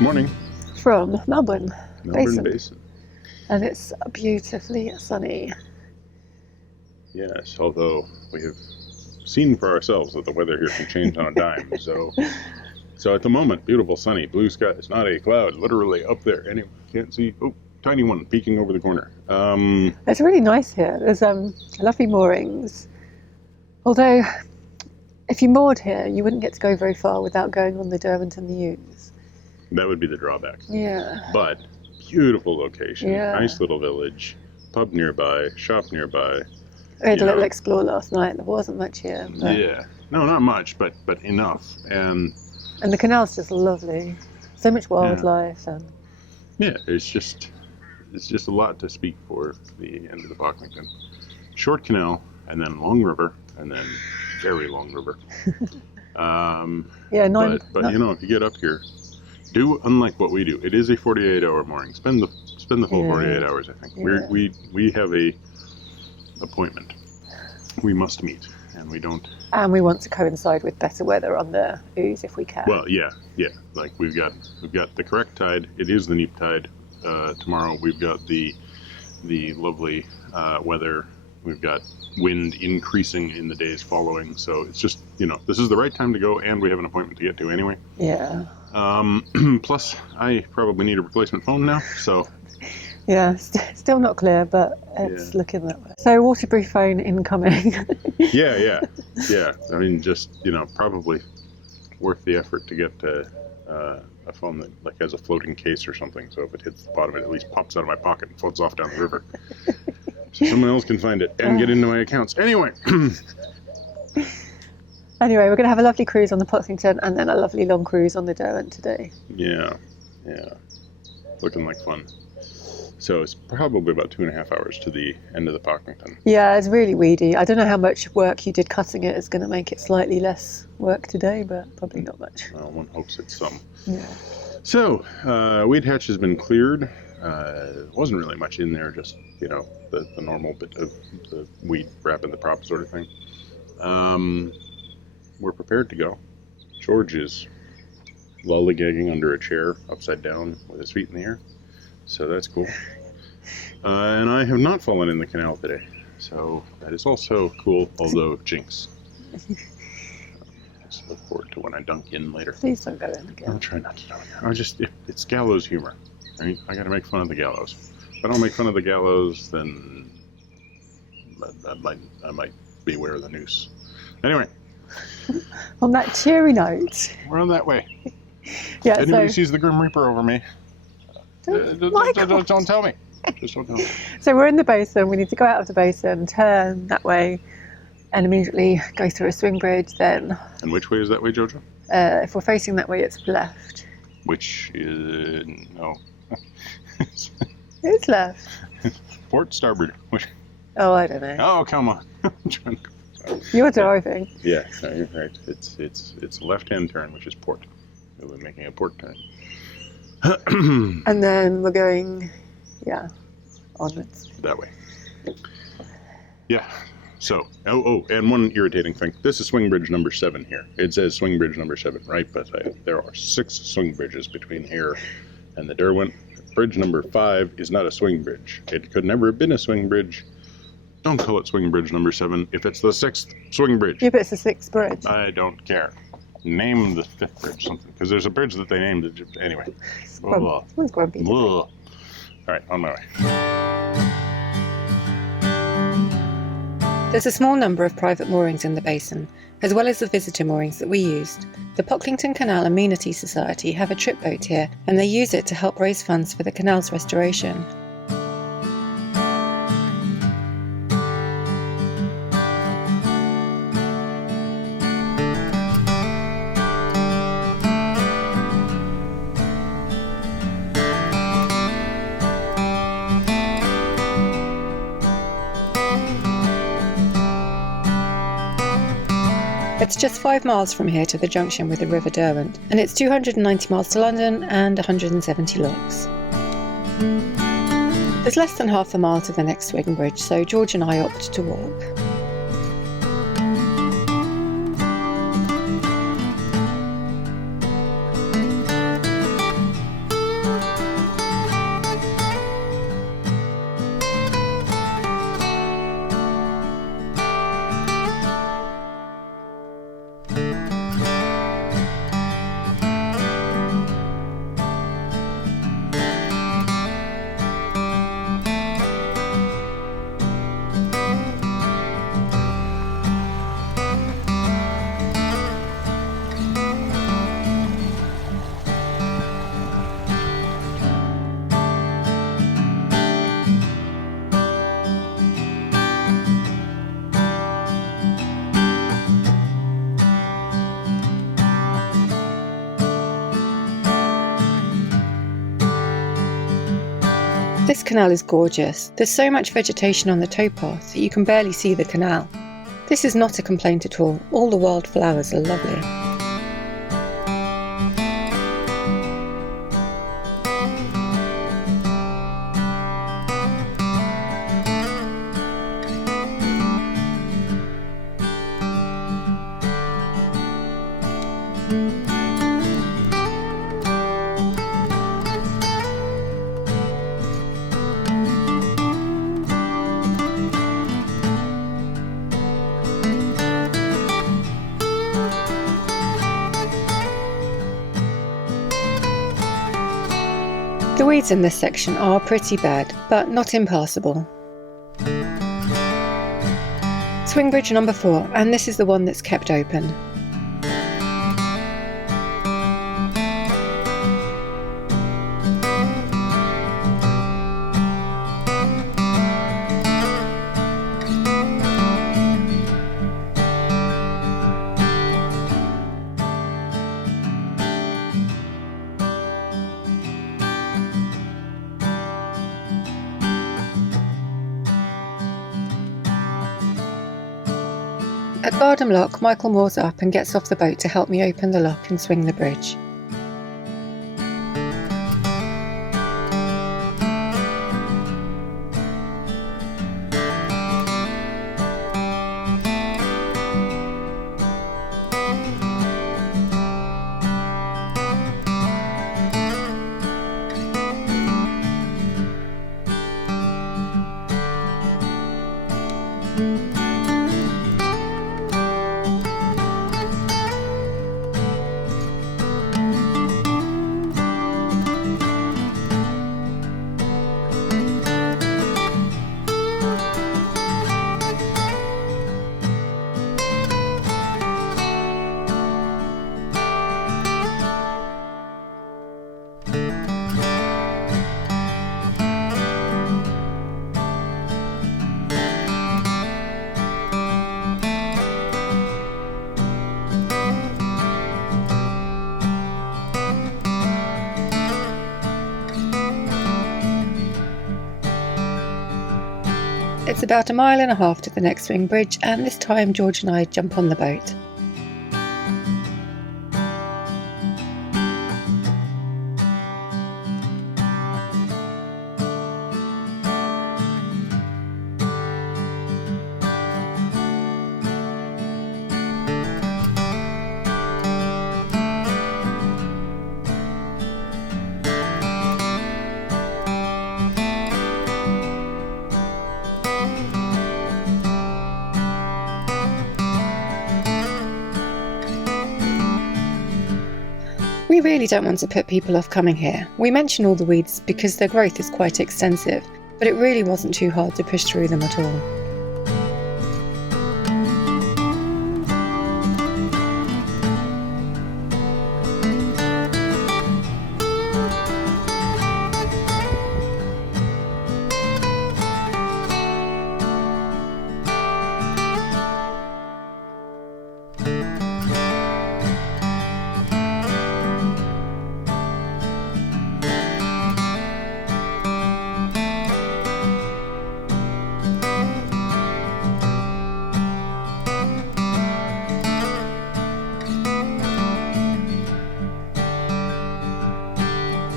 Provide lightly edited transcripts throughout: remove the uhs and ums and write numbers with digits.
Morning. From Melbourne Basin. And it's beautifully sunny. Yes, although we have seen for ourselves that the weather here can change on a dime. So at the moment, beautiful sunny, blue skies, not a cloud, literally up there. Anyway, can't see. Oh, tiny one peeking over the corner. It's really nice here. There's lovely moorings. Although, if you moored here, you wouldn't get to go very far without going on the Derwent and the Ouse. That would be the drawback. Yeah. But beautiful location, Yeah. Nice little village, pub nearby, shop nearby. We had a little explore last night. There wasn't much here. But... Yeah. No, not much, but enough. And the canal's just lovely. So much wildlife and it's just a lot to speak for the end of the Pocklington. Short canal, and then long river, and then very long river. But you know, if you get up here, do unlike what we do. It is a 48-hour mooring. Spend the full 48 hours. I think we have a appointment. We must meet, and we don't. And we want to coincide with better weather on the Ouse if we can. Well, yeah. Like we've got the correct tide. It is the neap tide. Tomorrow we've got the lovely weather. We've got wind increasing in the days following. So it's just, this is the right time to go, and we have an appointment to get to anyway. Yeah. Plus, I probably need a replacement phone now, so. Yeah, still not clear, but it's looking that way. So waterproof phone incoming. Yeah. I mean, just, probably worth the effort to get a phone that has a floating case or something. So if it hits the bottom, it at least pops out of my pocket and floats off down the river. So someone else can find it and get into my accounts. Anyway. Anyway, we're going to have a lovely cruise on the Pocklington and then a lovely long cruise on the Derwent today. Yeah. Looking like fun. So it's probably about 2.5 hours to the end of the Pocklington. Yeah, it's really weedy. I don't know how much work you did cutting it. It's going to make it slightly less work today, but probably not much. Well, one hopes it's some. Yeah. So, weed hatch has been cleared. Wasn't really much in there, just, the normal bit of the weed wrapping the prop sort of thing. We're prepared to go. George is lollygagging under a chair, upside down, with his feet in the air. So that's cool. And I have not fallen in the canal today. So that is also cool, although jinx. Just look forward to when I dunk in later. Please don't go in again. I'll try not to dunk. It's gallows humor. Right? I gotta make fun of the gallows. If I don't make fun of the gallows, then I might beware of the noose. Anyway. On that cheery note. We're on that way. Yeah. Anybody sees the Grim Reaper over me? Don't tell me. Just don't tell me. So we're in the basin. We need to go out of the basin, turn that way, and immediately go through a swing bridge. Then. And which way is that way, Jojo? If we're facing that way, it's left. Which is no. It's left. Port, starboard. Oh, I don't know. Oh, come on. You're driving. Yeah, no, you're right. It's a left-hand turn, which is port. We're making a port turn. And then we're going, onwards. That way. Yeah. So, and one irritating thing. This is swing bridge number 7 here. It says swing bridge number 7, right? But there are 6 swing bridges between here and the Derwent. Bridge number 5 is not a swing bridge. It could never have been a swing bridge. Don't call it swing bridge number 7 if it's the 6th swing bridge. Yeah, but it's the 6th bridge. I don't care. Name the 5th bridge something, because there's a bridge that they named it. Anyway. Someone's grumpy. All right, on my way. There's a small number of private moorings in the basin, as well as the visitor moorings that we used. The Pocklington Canal Amenity Society have a trip boat here, and they use it to help raise funds for the canal's restoration. It's just 5 miles from here to the junction with the River Derwent, and it's 290 miles to London and 170 logs. There's less than half a mile to the next swing bridge, so George and I opt to walk. This canal is gorgeous. There's so much vegetation on the towpath that you can barely see the canal. This is not a complaint at all the wildflowers are lovely. The weeds in this section are pretty bad, but not impassable. Swing bridge number 4, and this is the one that's kept open. At Bardham Lock, Michael moors up and gets off the boat to help me open the lock and swing the bridge. It's about 1.5 miles to the next swing bridge, and this time George and I jump on the boat. We really don't want to put people off coming here. We mention all the weeds because their growth is quite extensive, but it really wasn't too hard to push through them at all.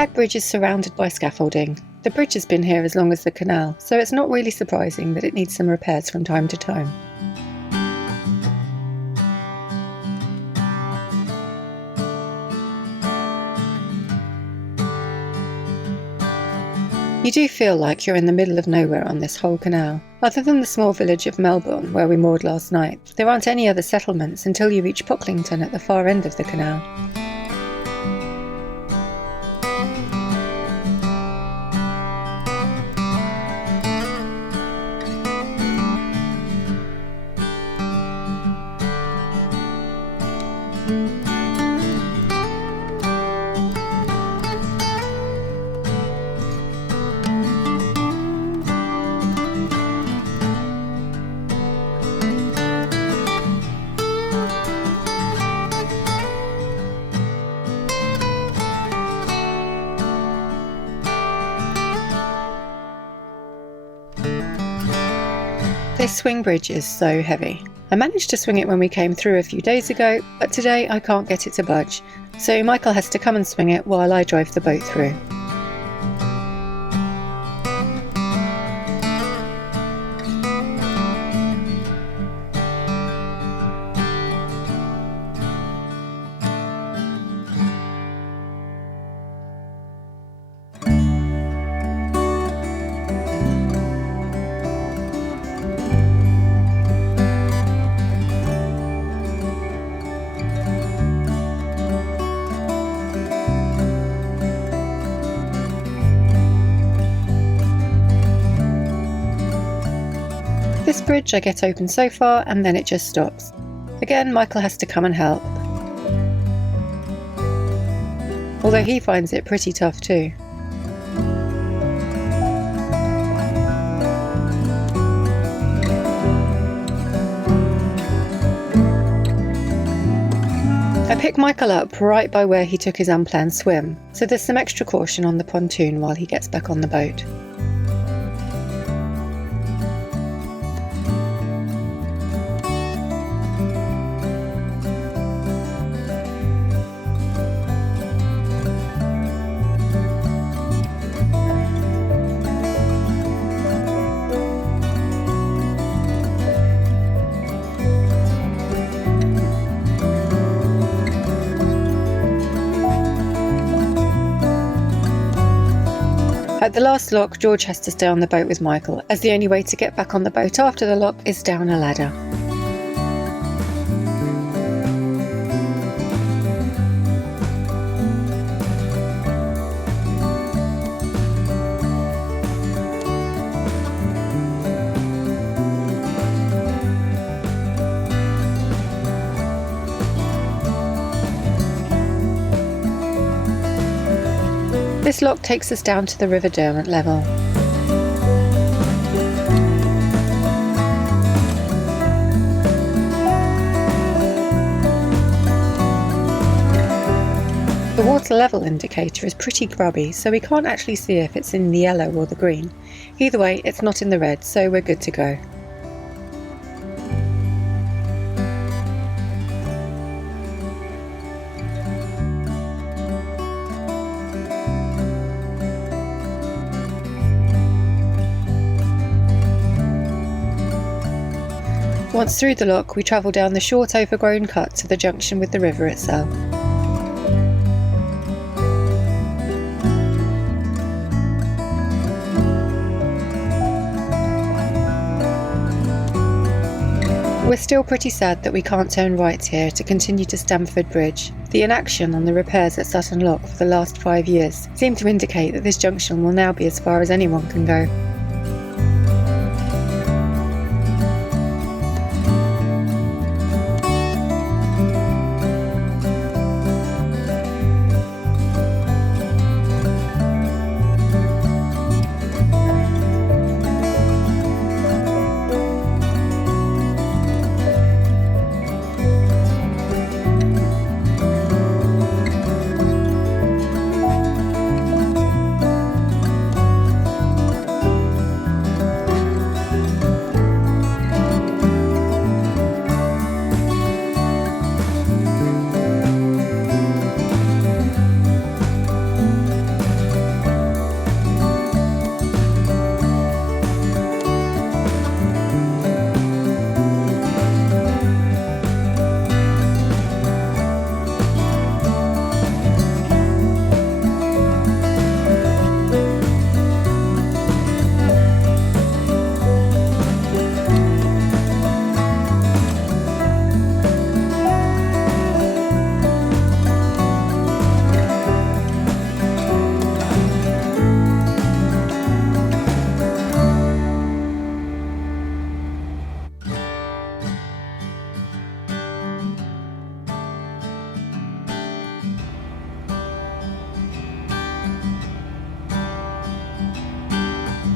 Hag Bridge is surrounded by scaffolding. The bridge has been here as long as the canal, so it's not really surprising that it needs some repairs from time to time. You do feel like you're in the middle of nowhere on this whole canal. Other than the small village of Melbourne, where we moored last night, there aren't any other settlements until you reach Pocklington at the far end of the canal. This swing bridge is so heavy. I managed to swing it when we came through a few days ago, but today I can't get it to budge, so Michael has to come and swing it while I drive the boat through. This bridge I get open so far and then it just stops. Again, Michael has to come and help. Although he finds it pretty tough too. I pick Michael up right by where he took his unplanned swim, so there's some extra caution on the pontoon while he gets back on the boat. At the last lock, George has to stay on the boat with Michael, as the only way to get back on the boat after the lock is down a ladder. This lock takes us down to the River Derwent level. The water level indicator is pretty grubby, so we can't actually see if it's in the yellow or the green. Either way, it's not in the red, so we're good to go. Once through the lock, we travel down the short overgrown cut to the junction with the river itself. We're still pretty sad that we can't turn right here to continue to Stamford Bridge. The inaction on the repairs at Sutton Lock for the last 5 years seem to indicate that this junction will now be as far as anyone can go.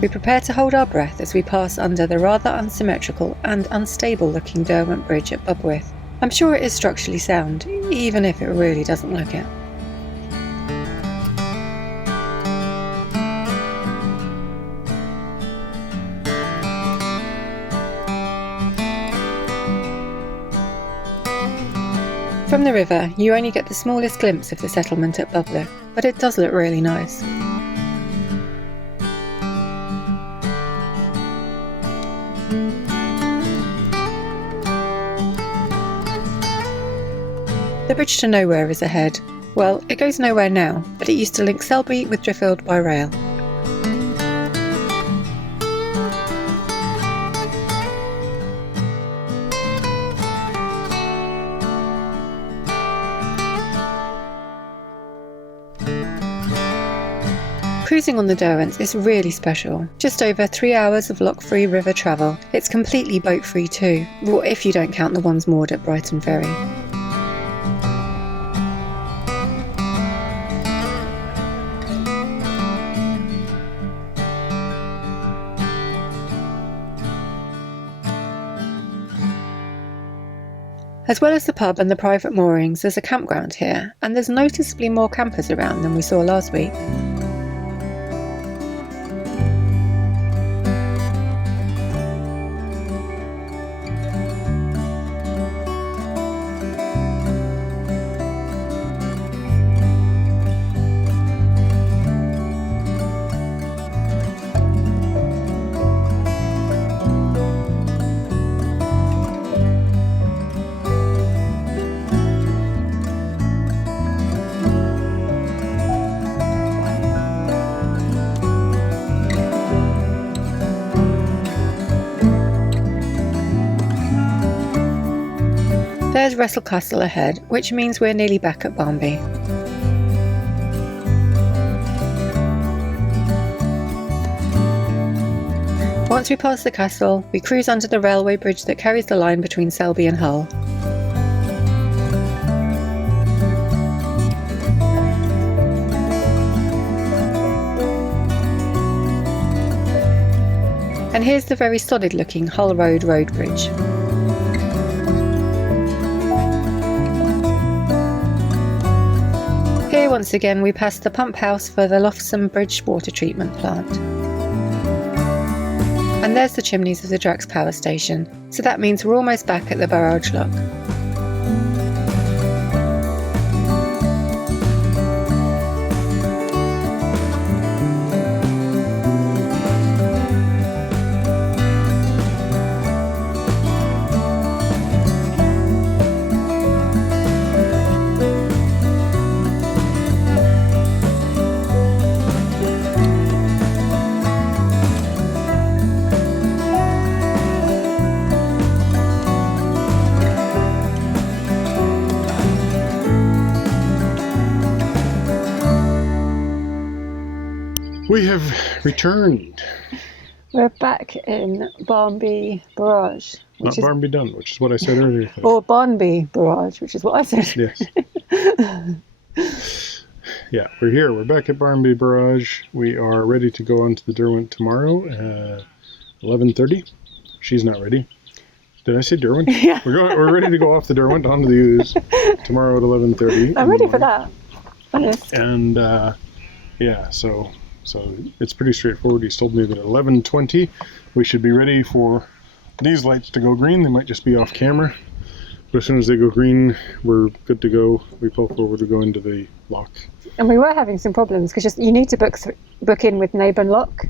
We prepare to hold our breath as we pass under the rather unsymmetrical and unstable looking Derwent Bridge at Bubwith. I'm sure it is structurally sound, even if it really doesn't look it. From the river, you only get the smallest glimpse of the settlement at Bubbler, but it does look really nice. The bridge to nowhere is ahead. Well, it goes nowhere now, but it used to link Selby with Driffield by rail. Cruising on the Derwent is really special. Just over 3 hours of lock-free river travel. It's completely boat-free too, well, if you don't count the ones moored at Brighton Ferry. As well as the pub and the private moorings, there's a campground here, and there's noticeably more campers around than we saw last week. There's Wrestle Castle ahead, which means we're nearly back at Barmby. Once we pass the castle, we cruise under the railway bridge that carries the line between Selby and Hull. And here's the very solid looking Hull Road bridge. Here once again we pass the pump house for the Lothsome Bridge water treatment plant. And there's the chimneys of the Drax power station, so that means we're almost back at the barrage lock. We have returned. We're back in Barmby Barrage. Not Barmby Dun, which is what I said earlier. Or Barmby Barrage, which is what I said. Yes. Yeah, we're here. We're back at Barmby Barrage. We are ready to go on to the Derwent tomorrow at 11:30. She's not ready. Did I say Derwent? Yeah. We're ready to go off the Derwent onto the Ouse tomorrow at 11:30. I'm ready for that. Honest. And yeah, so it's pretty straightforward. He's told me that at 11:20 we should be ready for these lights to go green. They might just be off camera, but as soon as they go green, we're good to go. We pull forward to go into the lock. And we were having some problems because you need to book in with Naburn Lock,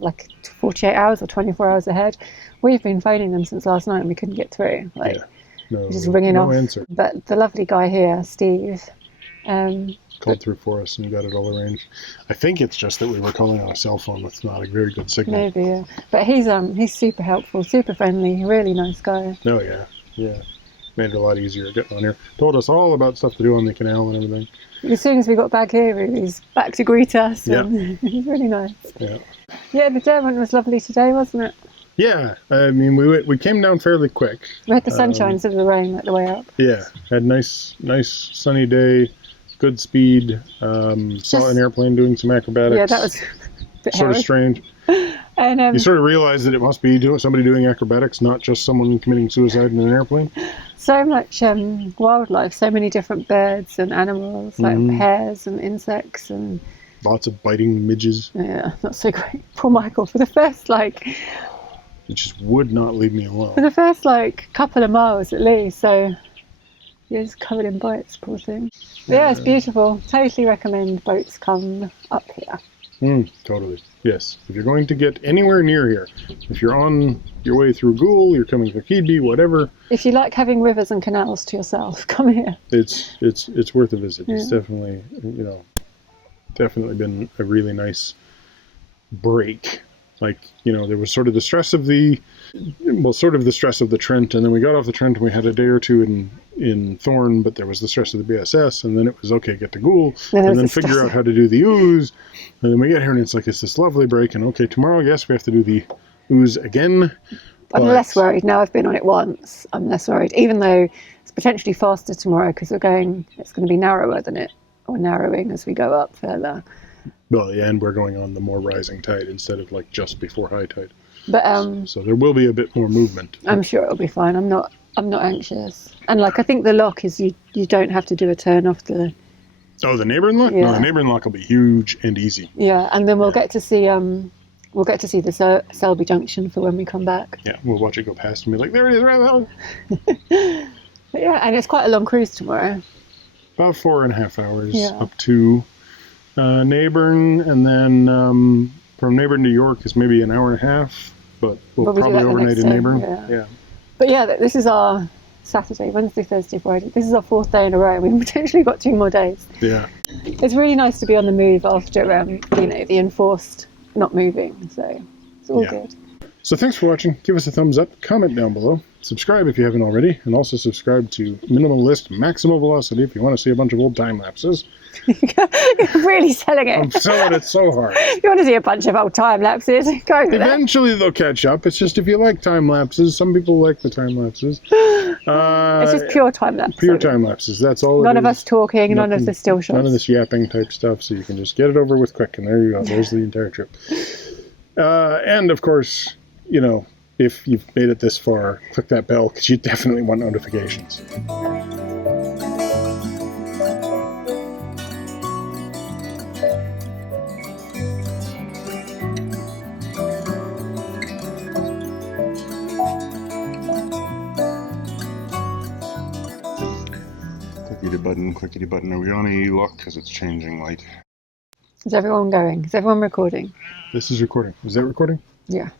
like 48 hours or 24 hours ahead. We've been phoning them since last night and we couldn't get through. Just ringing off. Answer. But the lovely guy here, Steve, called through for us and got it all arranged. I think it's just that we were calling on a cell phone with not a very good signal. Maybe, yeah. But he's super helpful, super friendly, really nice guy. Oh yeah. Made it a lot easier getting on here. Told us all about stuff to do on the canal and everything. As soon as we got back here, he's back to greet us. And he's really nice. Yeah. Yeah, the Derwent was lovely today, wasn't it? Yeah, I mean we came down fairly quick. We had the sunshine instead of the rain at the way up. Yeah, had nice sunny day. Good speed. Saw an airplane doing some acrobatics. Yeah, that was a bit sort of strange. And you sort of realize that it must be somebody doing acrobatics, not just someone committing suicide in an airplane. So much wildlife, so many different birds and animals, like hares and insects and lots of biting midges. Yeah, not so great. Poor Michael for the first it just would not leave me alone. For the first couple of miles at least. So It's covered in bites, poor thing. But yeah, it's beautiful. Totally recommend boats come up here. Totally. Yes. If you're going to get anywhere near here, if you're on your way through Goole, you're coming through Keedby, whatever. If you like having rivers and canals to yourself, come here. It's worth a visit. It's definitely, definitely been a really nice break. Like, there was sort of the stress of the Trent, and then we got off the Trent and we had a day or two in Thorn, but there was the stress of the BSS, and then it was okay, get to Goole, and then figure out how to do the Ouse, and then we get here and it's this lovely break, and okay, tomorrow, yes, we have to do the Ouse again. I'm less worried now. I've been on it once. I'm less worried, even though it's potentially faster tomorrow because it's going to be narrower than it, or narrowing as we go up further. Well, yeah, and we're going on the more rising tide instead of just before high tide. But so there will be a bit more movement. I'm sure it'll be fine. I'm not anxious. And I think the lock is you don't have to do a turn off the. Oh, the neighbouring lock? Yeah. No, the neighbouring lock will be huge and easy. Yeah, and then we'll get to see the Selby Junction for when we come back. Yeah, we'll watch it go past and be like, there it is, right there. But yeah, and it's quite a long cruise tomorrow. About 4.5 hours up to Neyburn, and then from Neyburn to York is maybe an hour and a half, but we'll probably overnight in Neyburn. Yeah. But yeah, this is our Saturday, Wednesday, Thursday, Friday. This is our 4th day in a row. We've potentially got 2 more days. Yeah. It's really nice to be on the move after the enforced not moving. So it's all good. So thanks for watching. Give us a thumbs up, comment down below, subscribe if you haven't already, and also subscribe to Minimalist Maximum Velocity if you want to see a bunch of old time lapses. You're really selling it. I'm selling it so hard. You want to see a bunch of old time lapses? Go for Eventually they'll catch up. It's just if you like time lapses, some people like the time lapses. It's just pure time lapses. Pure time lapses. That's all. None of us talking. None of the still shots. None of this yapping type stuff. So you can just get it over with quick, and there you go. There's the entire trip. And of course, if you've made it this far, click that bell because you definitely want notifications. Clickety button. Are we on a lock because it's changing light? Is everyone going? Is everyone recording? This is recording. Is that recording? Yeah.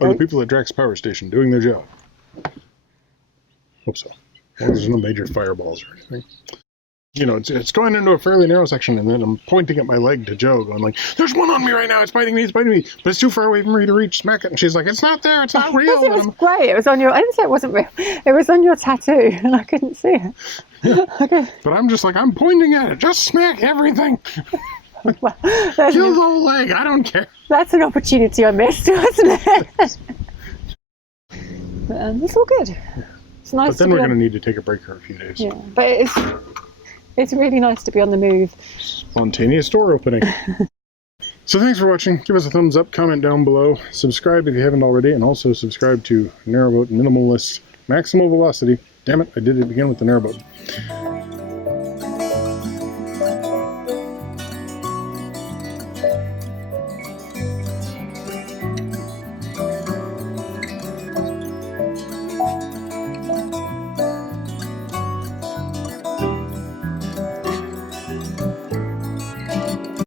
Oh, the people at Drax Power Station doing their job. Hope so. As long as there's no major fireballs or anything. It's going into a fairly narrow section, and then I'm pointing at my leg to Joe, going there's one on me right now, it's biting me, but it's too far away from me to reach, smack it. And she's like, it's not there, it's not real. It was great. It was on your, I didn't say it wasn't real. It was on your tattoo, and I couldn't see it. Yeah. Okay. But I'm just I'm pointing at it, just smack everything. Well, kill the whole leg, I don't care. That's an opportunity I missed, wasn't it? But it's all good. It's nice. But then we're going to need to take a break for a few days. Yeah, but it's really nice to be on the move. Spontaneous door opening. So thanks for watching. Give us a thumbs up, comment down below, subscribe if you haven't already, and also subscribe to Narrowboat Minimalist Maximum Velocity. Damn it, I did it again with the narrowboat.